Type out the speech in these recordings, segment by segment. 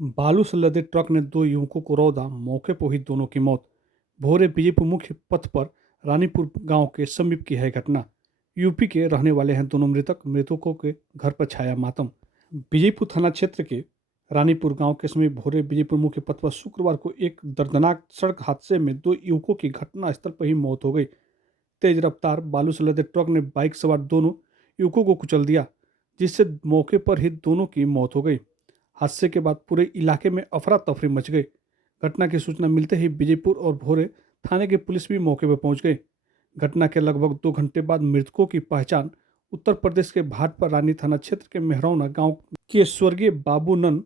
बालू से लदे ट्रक ने दो युवकों को रौंदा, मौके पर हुई दोनों की मौत। भोरे बीजेपुर मुख्य पथ पर रानीपुर गांव के समीप की है घटना। यूपी के रहने वाले हैं दोनों मृतक। मृतकों के घर पर छाया मातम। बीजेपुर थाना क्षेत्र के रानीपुर गांव के समीप भोरे बीजेपुर मुख्य पथ पर शुक्रवार को एक दर्दनाक सड़क हादसे में दो युवकों की घटनास्थल पर ही मौत हो गई। तेज रफ्तार बालू से लदे ट्रक ने बाइक सवार दोनों युवकों को कुचल दिया, जिससे मौके पर ही दोनों की मौत हो गई। हादसे के बाद पूरे इलाके में अफरा तफरी मच गई। घटना की सूचना मिलते ही बीजेपुर और भोरे थाने की पुलिस भी मौके पर पहुंच गई। घटना के लगभग 2 घंटे बाद मृतकों की पहचान उत्तर प्रदेश के भाटपारा रानी थाना क्षेत्र के मेहरौना गांव के स्वर्गीय बाबूनन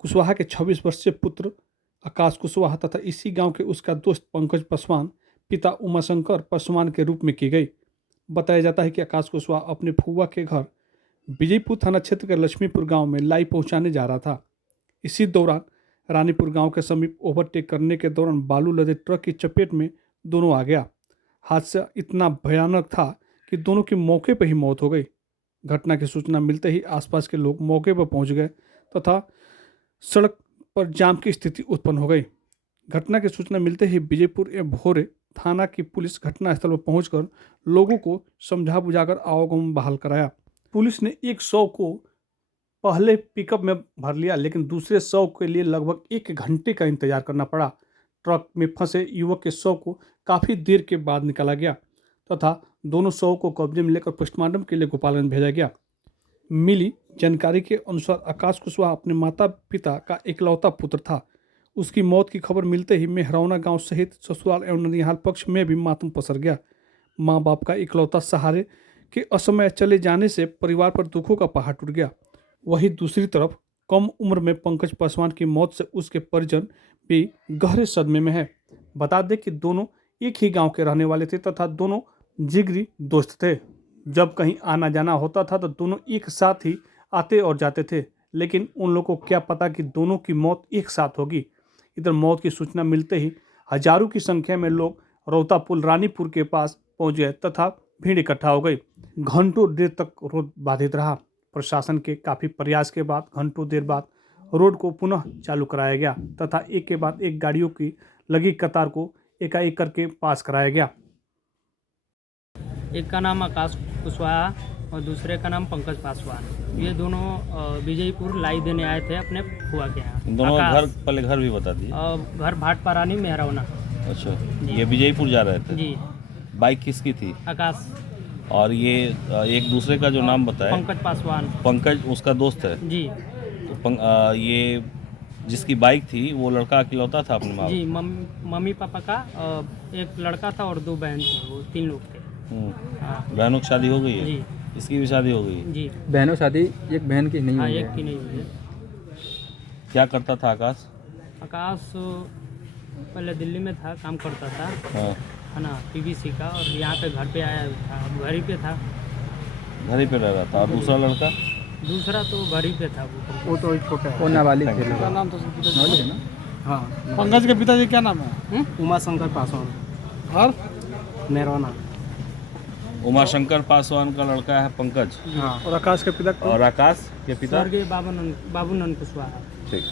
कुशवाहा के 26 वर्षीय पुत्र आकाश कुशवाहा तथा इसी गांव के उसका दोस्त पंकज पासवान पिता उमाशंकर पासवान के रूप में की गई। बताया जाता है कि आकाश कुशवाहा अपने फुआ के घर विजयपुर थाना क्षेत्र के लक्ष्मीपुर गांव में लाई पहुंचाने जा रहा था। इसी दौरान रानीपुर गांव के समीप ओवरटेक करने के दौरान बालू लदे ट्रक की चपेट में दोनों आ गया। हादसा इतना भयानक था कि दोनों की मौके पर ही मौत हो गई। घटना की सूचना मिलते ही आसपास के लोग मौके पर पहुंच गए तथा सड़क पर जाम की स्थिति उत्पन्न हो गई। घटना की सूचना मिलते ही विजयपुर एवं भोरे थाना की पुलिस घटनास्थल पर पहुंचकर लोगों को समझा बुझाकर आवागमन बहाल कराया। पुलिस ने एक 100 को पहले पिकअप में भर लिया, लेकिन दूसरे 100 के लिए लगभग 1 घंटे का इंतजार करना पड़ा। ट्रक में फंसे युवक के 100 को काफ़ी देर के बाद निकाला गया तथा दोनों 100 को कब्जे में लेकर पोस्टमार्टम के लिए गोपालगंज भेजा गया। मिली जानकारी के अनुसार आकाश कुशवाहा अपने माता पिता का इकलौता पुत्र था। उसकी मौत की खबर मिलते ही मेहरौना गांव सहित ससुराल एवं ननिहाल पक्ष में भी मातम पसर गया। माँ बाप का इकलौता सहारे के असमय चले जाने से परिवार पर दुखों का पहाड़ टूट गया। वहीं दूसरी तरफ कम उम्र में पंकज पासवान की मौत से उसके परिजन भी गहरे सदमे में है। बता दें कि दोनों एक ही गांव के रहने वाले थे तथा दोनों जिगरी दोस्त थे। जब कहीं आना जाना होता था तो दोनों एक साथ ही आते और जाते थे, लेकिन उन लोगों को क्या पता कि दोनों की मौत एक साथ होगी। इधर मौत की सूचना मिलते ही हजारों की संख्या में लोग रौता पुल रानीपुर के पास पहुंच गए तथा भीड़ इकट्ठा हो गई। घंटों देर तक रोड बाधित रहा। प्रशासन के काफ़ी प्रयास के बाद घंटों देर बाद रोड को पुनः चालू कराया गया तथा एक के बाद एक गाड़ियों की लगी कतार को एकाएक करके पास कराया गया। एक का नाम आकाश कुशवाहा और दूसरे का नाम पंकज पासवान। ये दोनों विजयपुर लाई देने आए थे अपने फुआ के यहाँ। दोनों घर पहले घर भी बता दिए। घर भाटपारा नहीं मेहरौना। अच्छा, ये विजयपुर जा रहे थे जी। बाइक किसकी थी? आकाश। और ये एक दूसरे का जो नाम बताया पंकज पासवान। पंकज उसका दोस्त है जी। तो ये जिसकी बाइक थी वो लड़का अकेलौता था अपने माँ जी, मम्मी पापा का एक लड़का था और 2 बहन थी, वो 3 लोग थे। हाँ। बहनों की शादी हो गई है? जी। इसकी भी शादी हो गई है? जी। बहनों शादी एक बहन की नहीं हाँ, हुई एक है। की नहीं हुई है। क्या करता था आकाश? आकाश पहले दिल्ली में था, काम करता था हाँ, है ना, पीवीसी का, और यहाँ पे घर पे आया था, अब घर ही पे था। घर ही पे रह रहा था। और दूसरा लड़का? दूसरा तो घर ही पे था। वो तो छोटा वो नाबालिग थे। है। नाम तो नाबालिग है ना? हाँ, पंकज के पिताजी क्या नाम है? उमाशंकर पासवान। और मेहरौना। उमाशंकर पासवान का लड़का है पंकज। हाँ, और आकाश के पिता और आकाश के पिता? स्वर्गीय बाबूनंद कुशवाहा। ठीक।